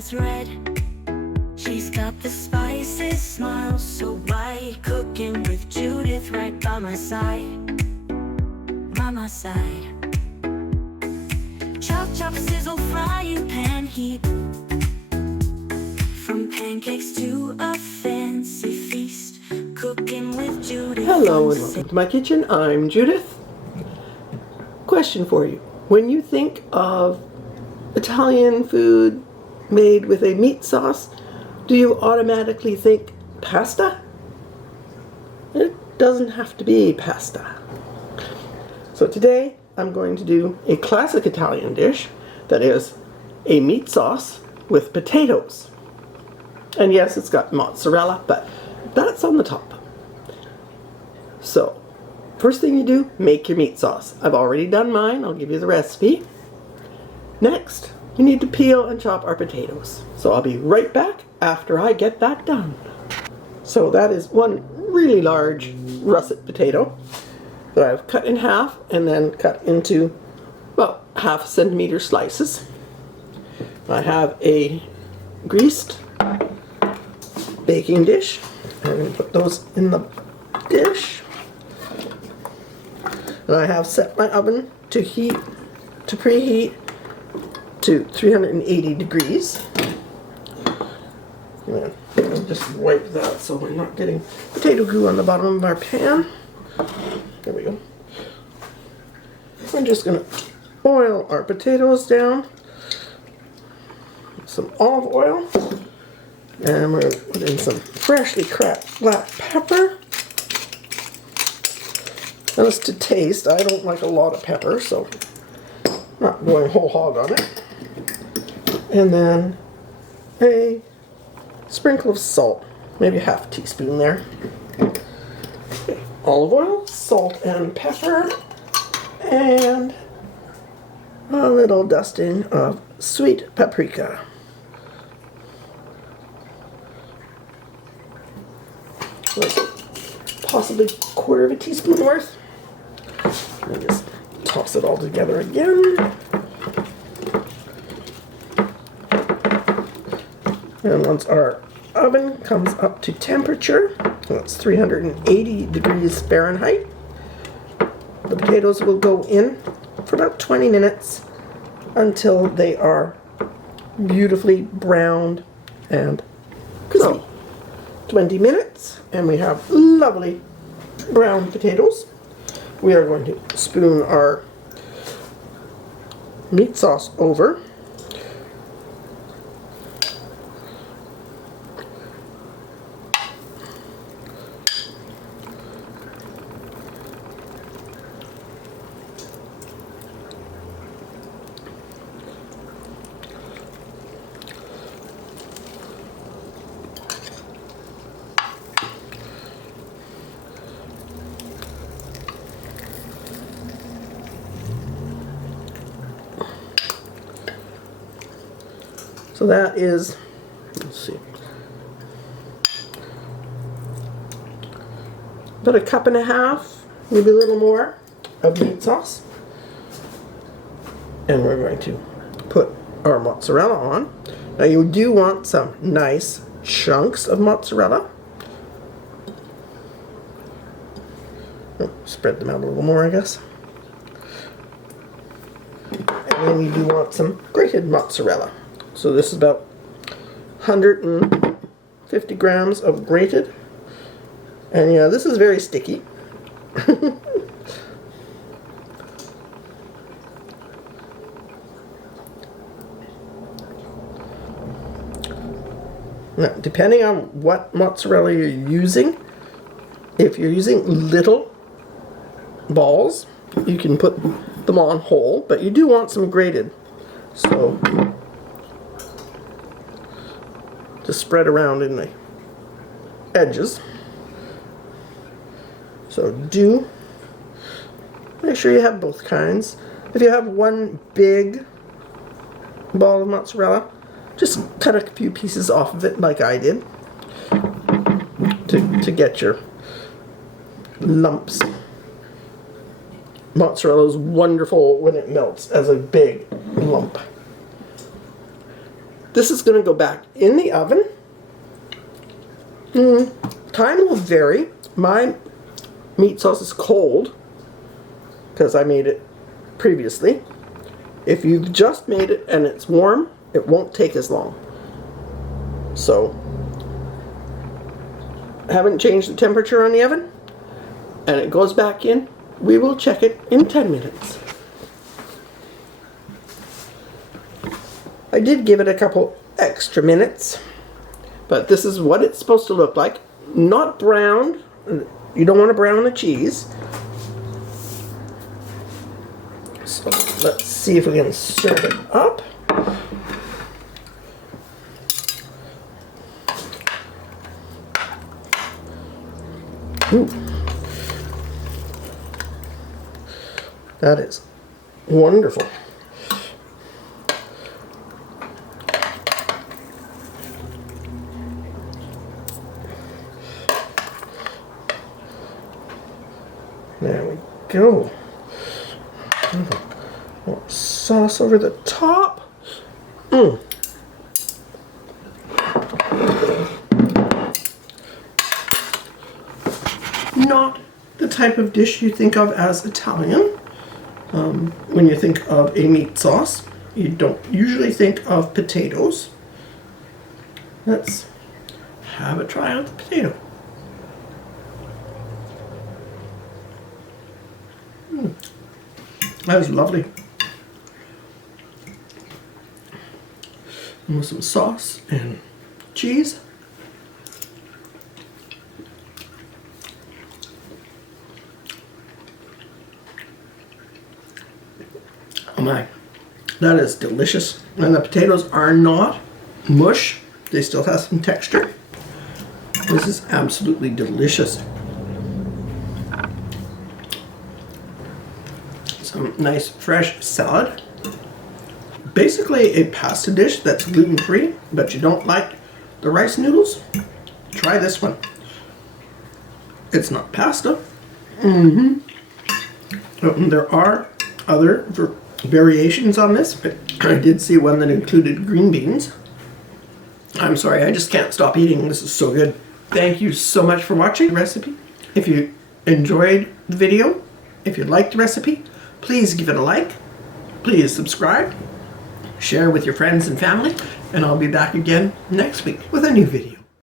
that's red. She's got the spices, smile so bright. Cooking with Judith right by my side. By my side. Chop, chop, sizzle, frying pan heat. From pancakes to a fancy feast. Cooking with Judith. Hello and welcome to my kitchen. I'm Judith. Question for you. When you think of Italian food made with a meat sauce, do you automatically think pasta? It doesn't have to be pasta. So today I'm going to do a classic Italian dish that is a meat sauce with potatoes. And yes, it's got mozzarella, but that's on the top. So, first thing you do, make your meat sauce. I've already done mine. I'll give you the recipe. Next, we need to peel and chop our potatoes. So I'll be right back after I get that done. So that is one really large russet potato that I've cut in half and then cut into about ½ centimeter slices. I have a greased baking dish. I'm going to put those in the dish. And I have set my oven to preheat to 380 degrees. And I'll just wipe that so we're not getting potato goo on the bottom of our pan. There we go. I'm just going to oil our potatoes down. Some olive oil. And we're going to put in some freshly cracked black pepper. And it's to taste. I don't like a lot of pepper, so I'm not going whole hog on it. And then a sprinkle of salt, maybe a ½ teaspoon there. Okay. Olive oil, salt and pepper, and a little dusting of sweet paprika. Like possibly quarter of a teaspoon worth. And just toss it all together again. And once our oven comes up to temperature, that's 380 degrees Fahrenheit, the potatoes will go in for about 20 minutes until they are beautifully browned and crispy. 20 minutes and we have lovely brown potatoes. We are going to spoon our meat sauce over. So that is, let's see, about a cup and a half, maybe a little more, of meat sauce. And we're going to put our mozzarella on. Now you do want some nice chunks of mozzarella. Oh, spread them out a little more, I guess. And then you do want some grated mozzarella. So this is about 150 grams of grated. And yeah, this is very sticky. Now, depending on what mozzarella you're using, if you're using little balls, you can put them on whole, but you do want some grated. So to spread around in the edges. So do make sure you have both kinds. If you have one big ball of mozzarella, just cut a few pieces off of it like I did to get your lumps. Mozzarella is wonderful when it melts as a big lump. This is going to go back in the oven. Time will vary. My meat sauce is cold because I made it previously. If you've just made it and it's warm, it won't take as long. So, I haven't changed the temperature on the oven, and it goes back in. We will check it in 10 minutes. I did give it a couple extra minutes, but this is what it's supposed to look like. Not browned. You don't want to brown the cheese. So let's see if we can serve it up. Ooh. That is wonderful. There we go. More sauce over the top. Not the type of dish you think of as Italian. When you think of a meat sauce, you don't usually think of potatoes. Let's have a try on the potato. That was lovely. And with some sauce and cheese. Oh my, that is delicious. And the potatoes are not mush. They still have some texture. This is absolutely delicious. Some nice fresh salad. Basically a pasta dish that's gluten-free, but you don't like the rice noodles, try this one. It's not pasta. There are other variations on this, but I did see one that included green beans. I'm sorry, I just can't stop eating. This is so good. Thank you so much for watching the recipe. If you enjoyed the video, if you liked the recipe, please give it a like. Please subscribe. Share with your friends and family. And I'll be back again next week with a new video.